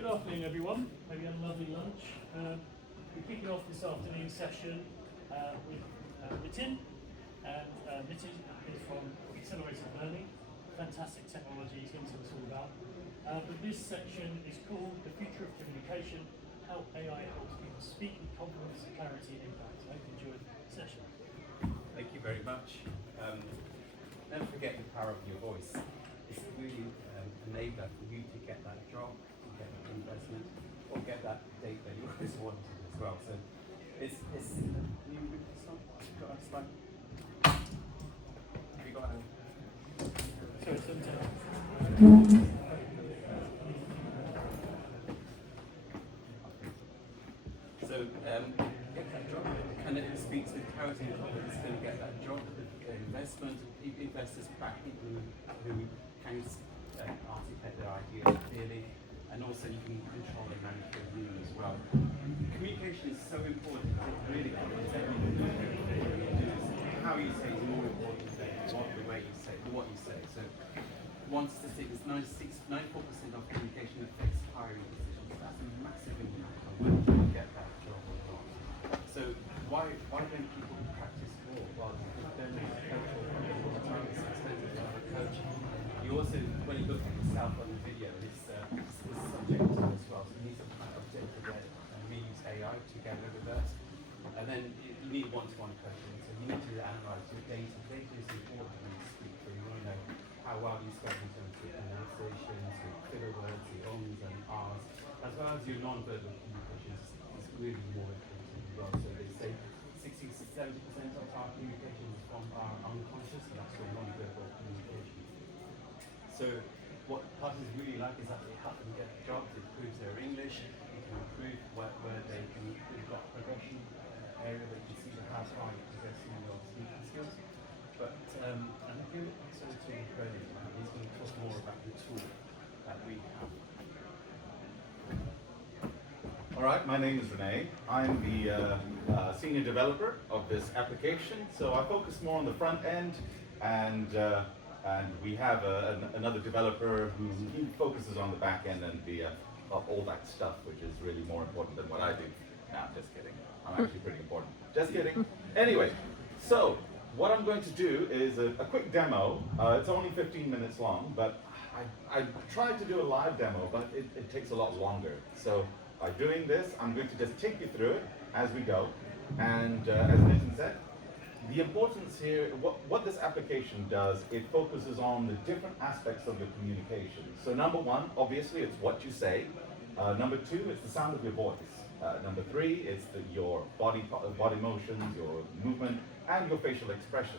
Good afternoon, everyone. Hope you had a lovely lunch. We're kicking off this afternoon session with Nitin. And Nitin is from Accelerated Learning. Fantastic technology he's going to tell us all about. But this section is called The Future of Communication, How AI Helps People Speak with Confidence, Clarity and Impact. I hope you enjoyed the session. Thank you very much. Never forget the power of your voice. It's really an enabler for you to get that job, to get that investment, or get that date that you always wanted as well. So it's can you read this one? Got a slide? Have you got a So it's So get that job, and it speaks with clarity and confidence. Going to get that job, the investment. Investors back people who can articulate their ideas clearly, and also you can control and manage your room as well. Communication is so important. It really covers everything you do. How you say is more important than the way you say, what you say. So one statistic is 94% of communication affects hiring decisions. That's a massive impact on whether you get that job or not. So why don't people practice more? Well, they're not coachable all the time. It's expensive to have a coach. You also, when you look at yourself on the video, it's subjective as well. So you need some kind of objective there. And we use AI together with us. And then you need one-to-one coaching. So you need to analyze your data. Data is important when you speak. So you want to know how well you spoke in terms of pronunciations, with filler words, the ums and ahs, as well as your non-verbal communications is really more important as well. So they say 60 to 70% of our communication is from our unconscious, and that's your non-verbal communication. So what parties really like is that they help them get jobs, it improves their English, it can improve where they've got progression area where you can see how far you progress in your speaking skills. But I'm going to also to Bernie, he's going to talk more about the tool that we have. All right, my name is Renee. I'm the senior developer of this application. So I focus more on the front end, and we have another developer who he focuses on the back end and all that stuff, which is really more important than what I do. Nah, I'm just kidding. I'm actually pretty important. Just kidding. Anyway, so what I'm going to do is a quick demo. It's only 15 minutes long, but I tried to do a live demo, but it takes a lot longer. So by doing this, I'm going to just take you through it as we go. And as Nathan said, the importance here, what this application does, it focuses on the different aspects of your communication. So number one, obviously, it's what you say. Number two, it's the sound of your voice. Number three, it's your body motions, your movement, and your facial expression.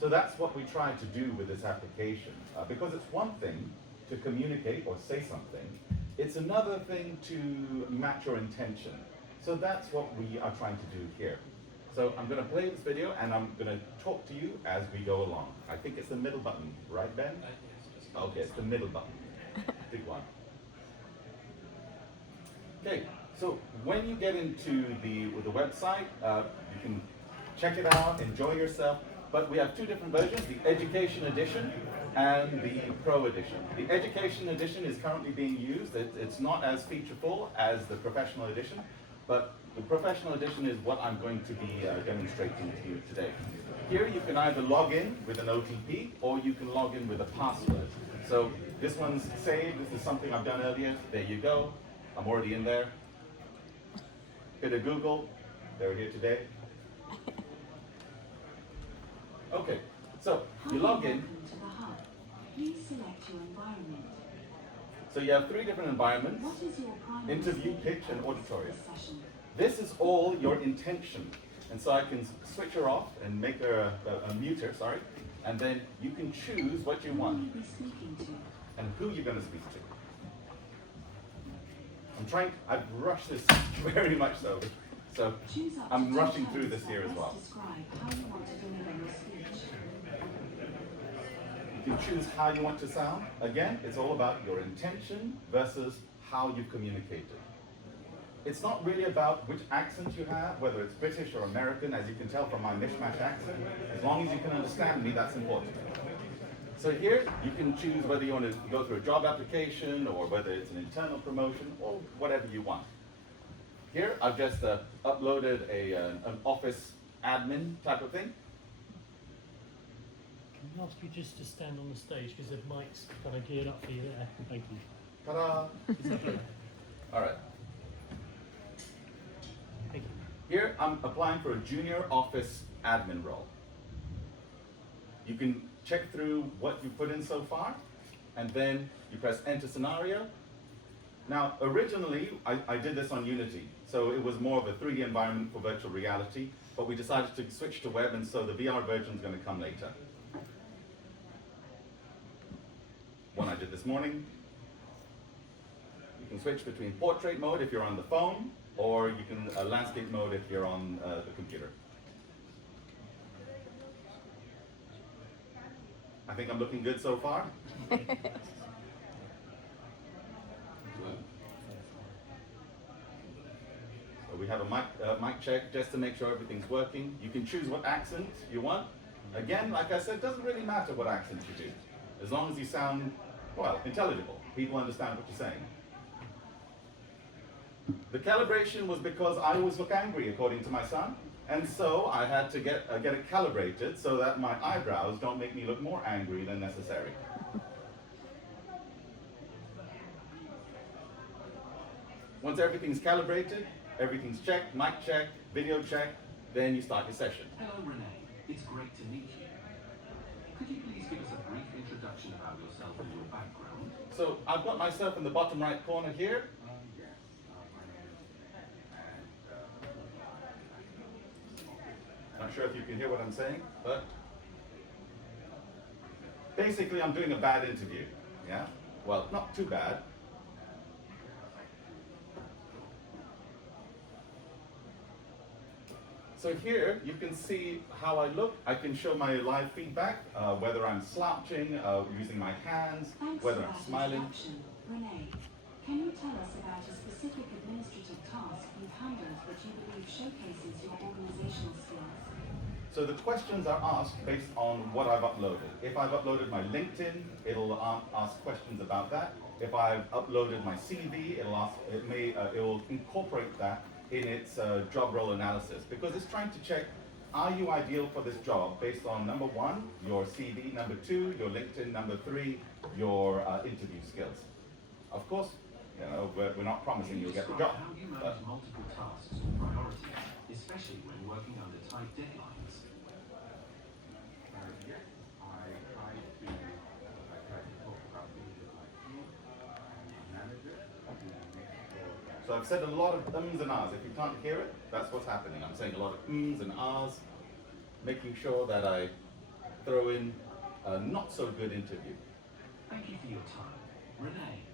So that's what we try to do with this application. Because it's one thing to communicate or say something, it's another thing to match your intention. So that's what we are trying to do here. So I'm going to play this video and I'm going to talk to you as we go along. I think it's the middle button, right, Ben? Okay, it's the middle button. Big one. Okay, so when you get into the website, you can check it out, enjoy yourself. But we have two different versions, the Education Edition and the Pro Edition. The Education Edition is currently being used. It's not as featureful as the Professional Edition, but the Professional Edition is what I'm going to be demonstrating to you today. Here you can either log in with an OTP or you can log in with a password. So this one's saved. This is something I've done earlier. There you go. I'm already in there. Bit of Google. They're here today. Okay, so you log in. Please select your environment. So you have three different environments: What is your primary interview, stage pitch, and of auditorium. this session? This is all your intention. And so I can switch her off and make her a mute her, sorry. And then you can choose what you Who will want you be speaking to? and who you're going to speak to. I've rushed this very much so. So Choose up I'm to rushing two through terms this here that as well. best describe how you want to deliver your speech. You can choose how you want to sound. Again, it's all about your intention versus how you communicate it. It's not really about which accent you have, whether it's British or American, as you can tell from my mishmash accent. As long as you can understand me, that's important. So here you can choose whether you want to go through a job application or whether it's an internal promotion or whatever you want. Here I've just uploaded an office admin type of thing. Can I ask you just to stand on the stage because the mic's kind of geared up for you there. Thank you. Ta-da! Is that okay? All right. Thank you. Here I'm applying for a junior office admin role. You can check through what you put in so far, and then you press enter scenario. Now, originally, I did this on Unity, so it was more of a 3D environment for virtual reality, but we decided to switch to web, and so the VR version is going to come later. One I did this morning. You can switch between portrait mode if you're on the phone, or you can landscape mode if you're on the computer. I think I'm looking good so far. So we have a mic check just to make sure everything's working. You can choose what accent you want. Again, like I said, it doesn't really matter what accent you do, as long as you sound, well, intelligible. People understand what you're saying. The calibration was because I always look angry, according to my son, and so I had to get it calibrated so that my eyebrows don't make me look more angry than necessary. Once everything's calibrated, everything's checked, mic check, video check, then you start your session. Hello, Renee. It's great to meet you. Could you please give us a brief introduction about yourself and your background? So I've got myself in the bottom right corner here. Not sure if you can hear what I'm saying, but basically I'm doing a bad interview, yeah? Well, not too bad. So here you can see how I look. I can show my live feedback, whether I'm slouching, using my hands, Thanks whether for I'm that smiling. introduction. Renee, can you tell us about a specific administrative task you've handled that you believe showcases your organizational skills? So the questions are asked based on what I've uploaded. If I've uploaded my LinkedIn, it'll ask questions about that. If I've uploaded my CV, it will incorporate that in its job role analysis, because it's trying to check, are you ideal for this job based on number one, your CV, number two, your LinkedIn, number three, your interview skills. Of course, you know, we're not promising you'll get the job. How you manage multiple tasks or priorities, especially when working under tight deadlines? Yes, I try to talk about things with my team and manager to make sure that So I've said a lot of ums and ahs. If you can't hear it, that's what's happening. I'm saying a lot of ums and ahs, making sure that I throw in a not so good interview. Thank you for your time. Renee,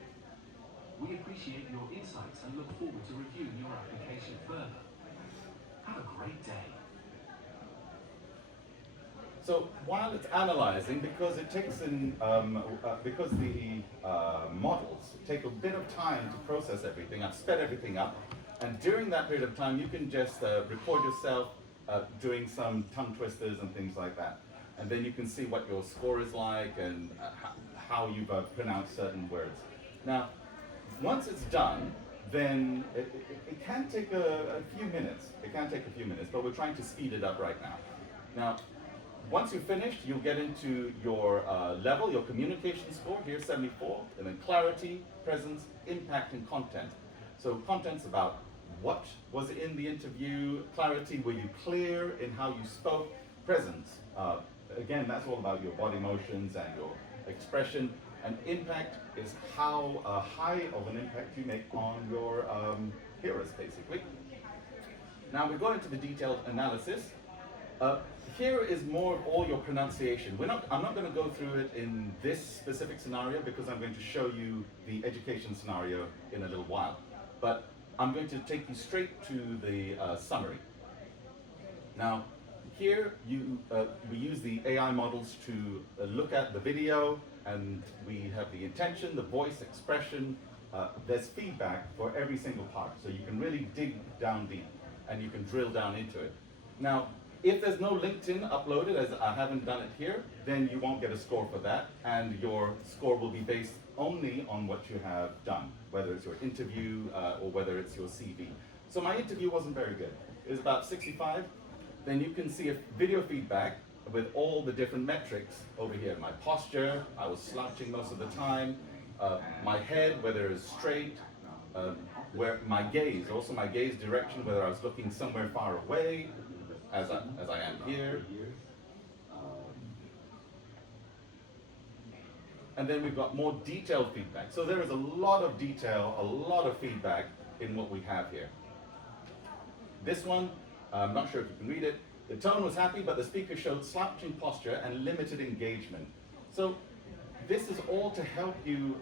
we appreciate your insights and look forward to reviewing your application further. Have a great day. So while it's analyzing, because it takes in, because the models take a bit of time to process everything, I've sped everything up, and during that period of time, you can just record yourself doing some tongue twisters and things like that, and then you can see what your score is like and how you've pronounced certain words. Now, once it's done, then it can take a few minutes. It can take a few minutes, but we're trying to speed it up right now. Now, once you've finished, you'll get into your level, your communication score, here's 74, and then clarity, presence, impact, and content. So content's about what was in the interview, clarity, were you clear in how you spoke, presence, again, that's all about your body motions and your expression, and impact is how high of an impact you make on your hearers, basically. Now we go into the detailed analysis. Here is more of all your pronunciation. I'm not going to go through it in this specific scenario because I'm going to show you the education scenario in a little while. But I'm going to take you straight to the summary. Now, here we use the AI models to look at the video, and we have the intention, the voice, expression. There's feedback for every single part, so you can really dig down deep and you can drill down into it. Now, If there's no LinkedIn uploaded, as I haven't done it here, then you won't get a score for that, and your score will be based only on what you have done, whether it's your interview or whether it's your CV. So my interview wasn't very good. It was about 65. Then you can see a video feedback with all the different metrics over here. My posture, I was slouching most of the time. My head, whether it was straight, where my gaze, also my gaze direction, whether I was looking somewhere far away, as I am here. And then we've got more detailed feedback. So there is a lot of detail, a lot of feedback in what we have here. This one, I'm not sure if you can read it. The tone was happy, but the speaker showed slouching posture and limited engagement. So this is all to help you,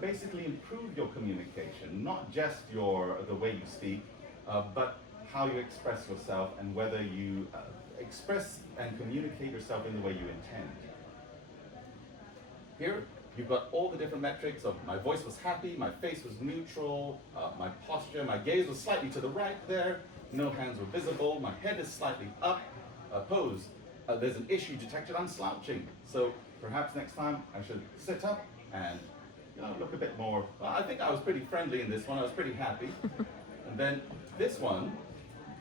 basically improve your communication, not just the way you speak, but how you express yourself and whether you express and communicate yourself in the way you intend. Here, you've got all the different metrics of my voice was happy, my face was neutral, my posture, my gaze was slightly to the right there, no hands were visible, my head is slightly up, pose. There's an issue detected, I'm slouching. So perhaps next time I should sit up and look a bit more. Well, I think I was pretty friendly in this one, I was pretty happy. And then this one,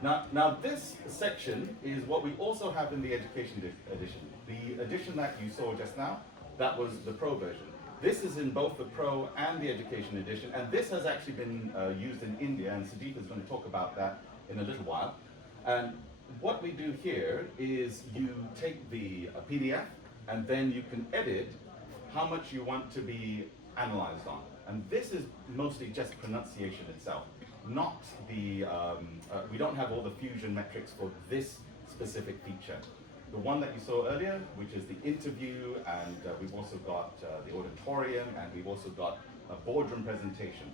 now this section is what we also have in the education edition. The edition that you saw just now, that was the pro version. This is in both the pro and the education edition, and this has actually been used in India, and Sadiq is going to talk about that in a little while. And what we do here is you take the PDF, and then you can edit how much you want to be analyzed on. And this is mostly just pronunciation itself, not the, we don't have all the fusion metrics for this specific feature. The one that you saw earlier, which is the interview, and we've also got the auditorium, and we've also got a boardroom presentation.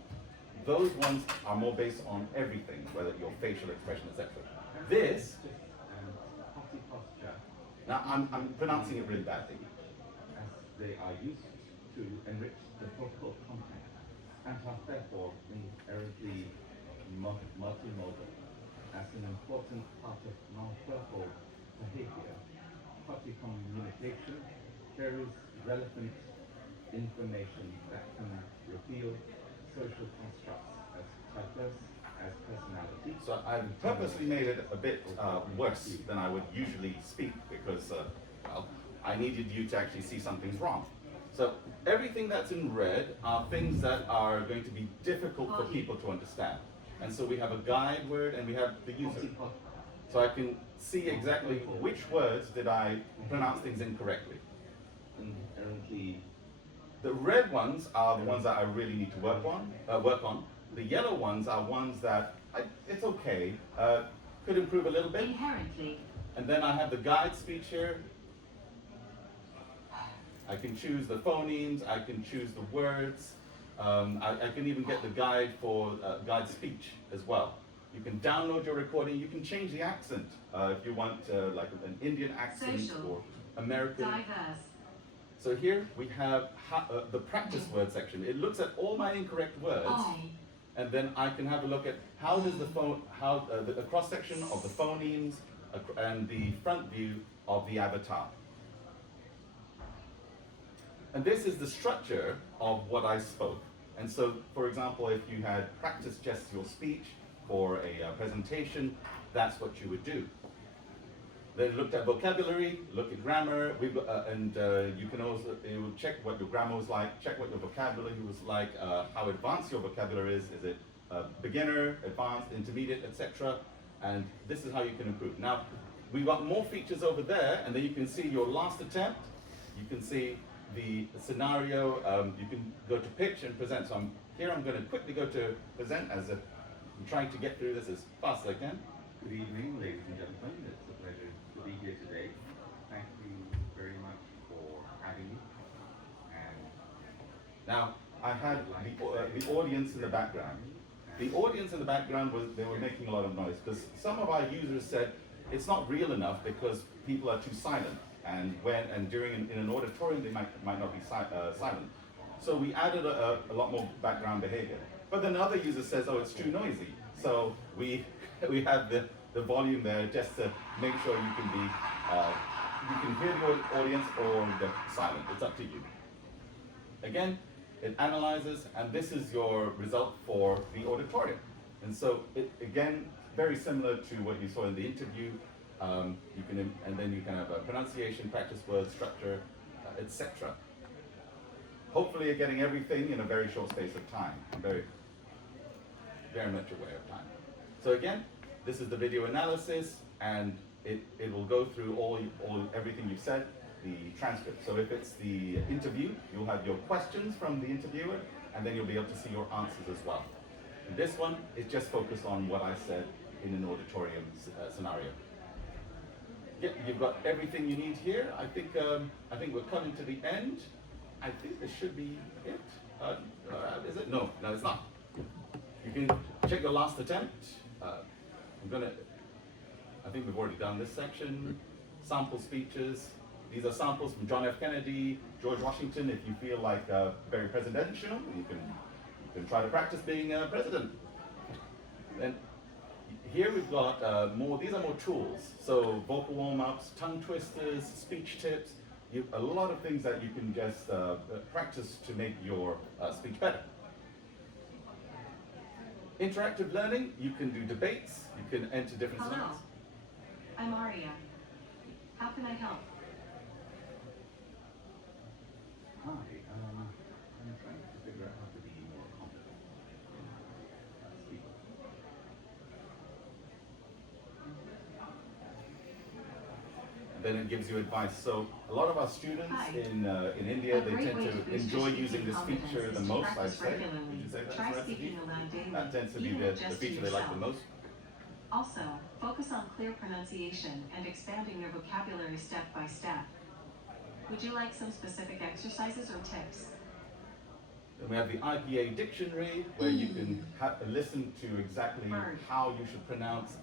Those ones are more based on everything, whether your facial expression, etc. This, now I'm pronouncing it really badly. As they are used to enrich the vocal content and are therefore inherently multimodal. As an important part of non-verbal behavior, party communication carries relevant information that can reveal social constructs as diverse as personality. So I've purposely made it a bit worse than I would usually speak because, well, I needed you to actually see something's wrong. So everything that's in red are things that are going to be difficult for people to understand. And so we have a guide word and we have the user. So I can see exactly which words did I pronounce things incorrectly. Inherently, the red ones are the ones that I really need to work on. The yellow ones are ones that it's okay, could improve a little bit. Inherently. And then I have the guide speech here. I can choose the phonemes, I can choose the words. I can even get the guide for guide speech as well. You can download your recording, you can change the accent if you want like an Indian accent Social. or American. Diverse. So here we have the practice word section. It looks at all my incorrect words, and then I can have a look at how does the cross section of the phonemes and the front view of the avatar. And this is the structure of what I spoke. And so, for example, if you had practiced just your speech for a presentation, that's what you would do. Then looked at vocabulary, look at grammar, you can also check what your grammar was like, check what your vocabulary was like, how advanced your vocabulary is it beginner, advanced, intermediate, etc. And this is how you can improve. Now, we've got more features over there, and then you can see your last attempt, you can see the scenario, you can go to pitch and present. So I'm going to quickly go to present as I'm trying to get through this as fast as I can. good evening, ladies and gentlemen. It's a pleasure to be here today. Thank you very much for having me. And Now, I had the audience in the background. The audience in the background they were making a lot of noise because some of our users said it's not real enough because people are too silent. And during in an auditorium they might not be silent. So we added a lot more background behavior. But then another user says, oh, it's too noisy. So we have the volume there just to make sure you can hear the audience or the silent. It's up to you. Again, it analyzes, and this is your result for the auditorium. And so it, again, very similar to what you saw in the interview. And then you can have a pronunciation, practice word, structure, etc. Hopefully you're getting everything in a very short space of time, very much aware of time. So again, this is the video analysis, and it will go through everything you've said, the transcript. So if it's the interview, you'll have your questions from the interviewer, and then you'll be able to see your answers as well. And this one is just focused on what I said in an auditorium scenario. Yeah, you've got everything you need here. I think we're coming to the end. I think this should be it. Is it? No, it's not. You can check your last attempt. I think we've already done this section. Sample speeches. These are samples from John F. Kennedy, George Washington. If you feel like very presidential, you can try to practice being president. And here we've got these are more tools. So vocal warm-ups, tongue twisters, speech tips. A lot of things that you can just practice to make your speech better. Interactive learning, you can do debates, you can enter different Hello, scenarios. I'm Aria. How can I help? Hi, I'm trying to figure out how to be more confident in speaking. And then it gives you advice. So a lot of our students Hi. in India, A they great tend way to boost enjoy your using speaking this confidence feature the is to most, I'd practice say. regularly. Would you say that's Try the speaking recipe? aloud daily, That tends to be even the just to feature they like the yourself. most. Also, focus on clear pronunciation and expanding your vocabulary step by step. Would you like some specific exercises or tips? Then we have the IPA dictionary, where you can listen to exactly Bird. how you should pronounce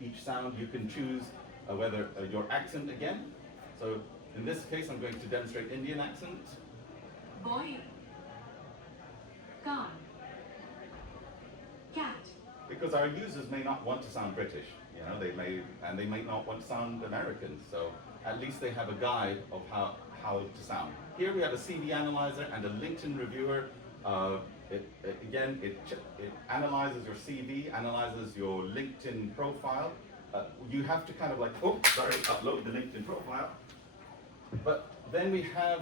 each sound. You can choose whether your accent again. So in this case, I'm going to demonstrate Indian accent. Boy. Gone. Cat. Because our users may not want to sound British, they may not want to sound American. So at least they have a guide of how to sound. Here we have a CV analyzer and a LinkedIn reviewer. It analyzes your CV, analyzes your LinkedIn profile. You have to kind of upload the LinkedIn profile. But then we have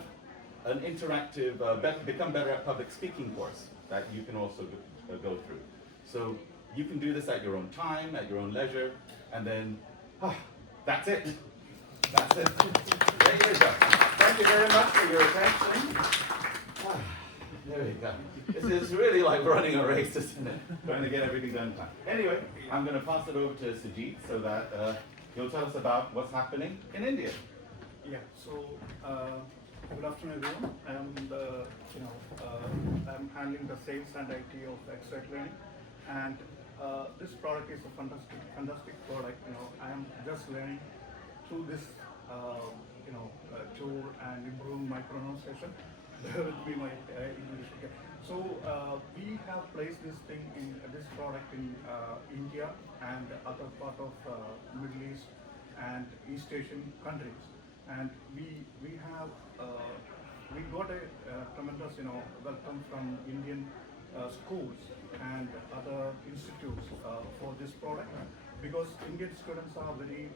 an interactive Become Better at Public Speaking course that you can also go through. So you can do this at your own time, at your own leisure, and then that's it. That's it. There you go. Thank you very much for your attention. There we go. This is really like running a race, isn't it? Trying to get everything done in time. Anyway, I'm going to pass it over to Sujit so that he'll tell us about what's happening in India. Yeah. So good afternoon, everyone. I'm handling the sales and IT of Expert Learning, and this product is a fantastic product. I am just learning through this tool and improving my pronunciation. Bear with me, my English. Okay. So we have placed this product in India and other part of Middle East and East Asian countries, and we got a tremendous welcome from Indian schools and other institutes for this product, because Indian students are very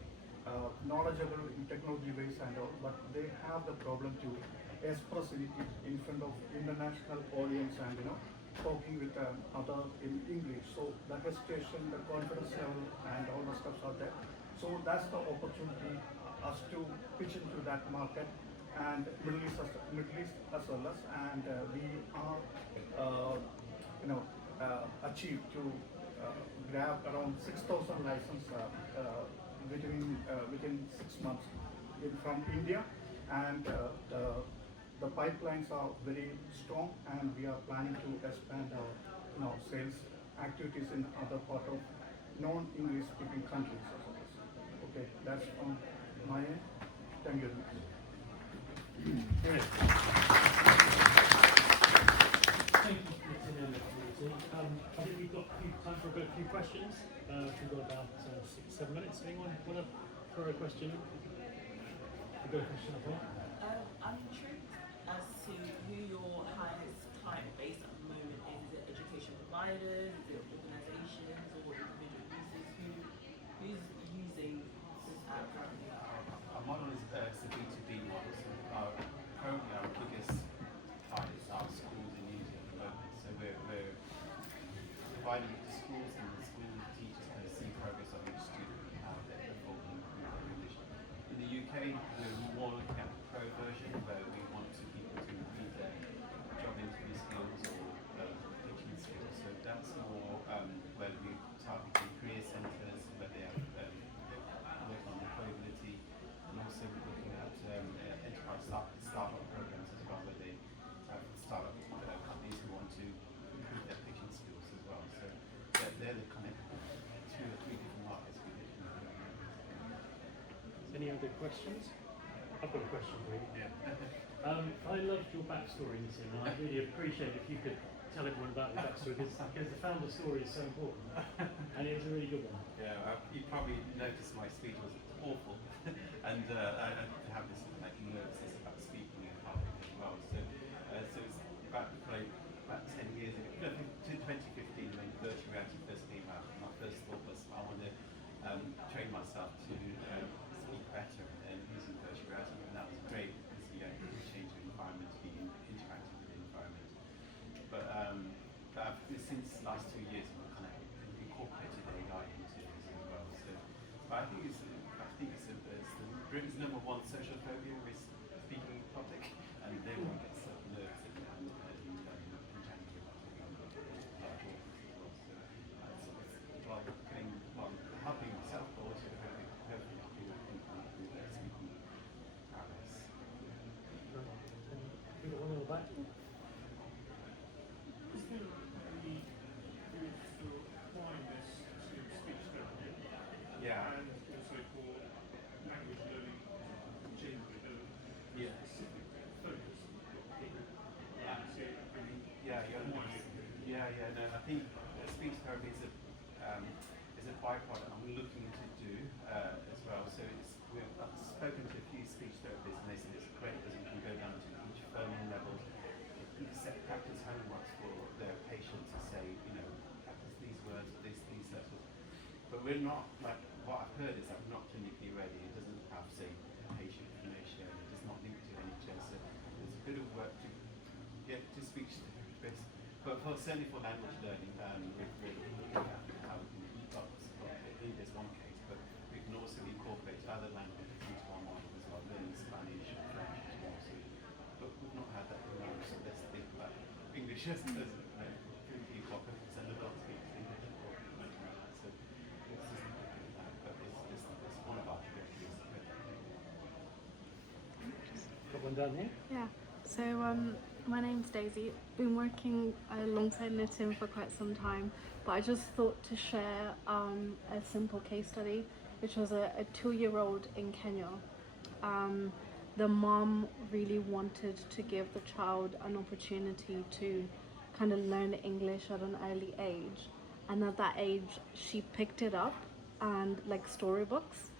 knowledgeable in technology ways and all, but they have the problem to express in front of international audience and talking with other in English. So the hesitation, the confidence level, and all the stuff are there. So that's the opportunity us to pitch into that market, and Middle East as well as, and we are achieved to grab around 6,000 license within 6 months from India, and the pipelines are very strong, and we are planning to expand our sales activities in other part of non-English speaking countries as well. Okay, that's from my end. Thank you. Brilliant. thank you, Martin and Lucy. I think we've got time for a few questions. We've got about 6-7 minutes. Anyone want to throw a question in? We've got a question up here. I'm intrigued as to who your highest client base at the moment is. Is it education providers? Is it organizations or individual users? Who's using this app currently? Our model is a B2B model. So currently our biggest clients are schools in India at the moment. So we're providing it to schools, and the school teachers kind of see progress of each student and how they're performing in their English. In the UK, we're more looking at the pro version, where we want people to improve their job interview skills or teaching skills. So that's more where we targeting career centres, where they have work on employability, and also we're looking at enterprise startup programs as well, where they have startup companies who want to improve their pitching skills as well. So they're the kind of 2 or 3 different markets we're looking at. Any other questions? I've got a question for you. Yeah. I loved your backstory, Martin, and I really appreciate if you could tell everyone about your backstory because the founder story is so important, and it was a really good one. Yeah, you probably noticed my speech was awful, and I have this like nervousness about speaking in public as well. So it's about 10 years ago, no, to 2015 when virtual reality first came out. My first thought was I want to train myself to speak better and using virtual reality, and that was great because you change the environment, be interactive with the environment. But since the last 2 years, we've kind of incorporated AI into this as well. So, but I think it's Britain's #1 social phobia is speaking in public, and everyone gets so nervous in January about talking on large audiences as well. So it's helping myself, but also helping people improve their speaking prowess. We've got one on the back. Is there any room for applying this to speech therapy? Yeah. And also for language learning generally, Yeah. specific focus on people. No, I think speech therapy is a byproduct, and we're looking to do as well. So I've spoken to a few speech therapists, and they said it's great because you can go down to each phone level, set practice homeworks for their patients to say, practice these words, these letters. But we're not, like, what I've heard is that we're not clinically ready. It doesn't have, say, patient information. It does not link to NHS. So there's a bit of work to get to speech therapists. But certainly for language learning, we're looking at how we can there's one case, but we can also incorporate other languages into our model as well, learning Spanish and French as well. So, but we've not had that in mind, so let's think about English as people, 50% of adults speak English. So it's just that, but it's one of our trajectories. Got one down here. Yeah, so my name's Daisy. Been working alongside Nitin for quite some time, but I just thought to share a simple case study, which was a 2-year-old in Kenya. The mom really wanted to give the child an opportunity to kind of learn English at an early age, and at that age she picked it up and like storybooks,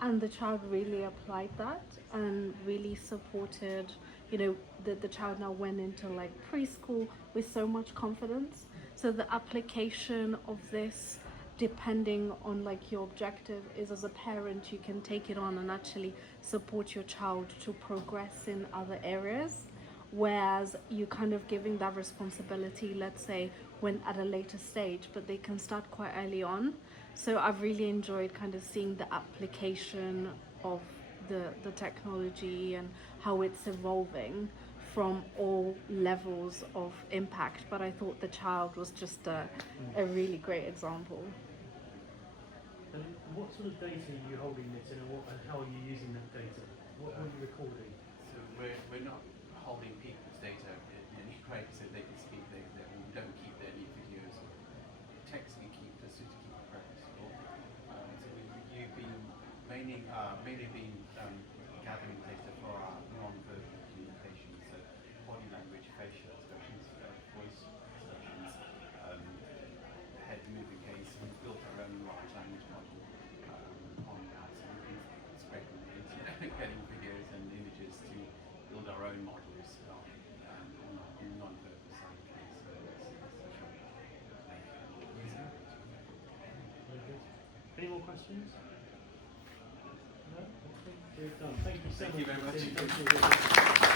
and the child really applied that and really supported, the child now went into like preschool with so much confidence. So the application of this, depending on like your objective, is as a parent you can take it on and actually support your child to progress in other areas, whereas you kind of giving that responsibility, let's say, when at a later stage, but they can start quite early on. So I've really enjoyed kind of seeing the application of the technology and how it's evolving from all levels of impact. But I thought the child was just a really great example. And what sort of data are you holding this in, and how are you using that data? What are you recording? So we're not holding people's data in any way, so they can speak. We don't keep their new videos or text. We keep just to keep it practicable. So we've been mainly been gathering data for our non-verbal communication, so body language, facial expressions, voice Any more questions? No? I think we're done. Thank you so Thank much. you very much. Thank you.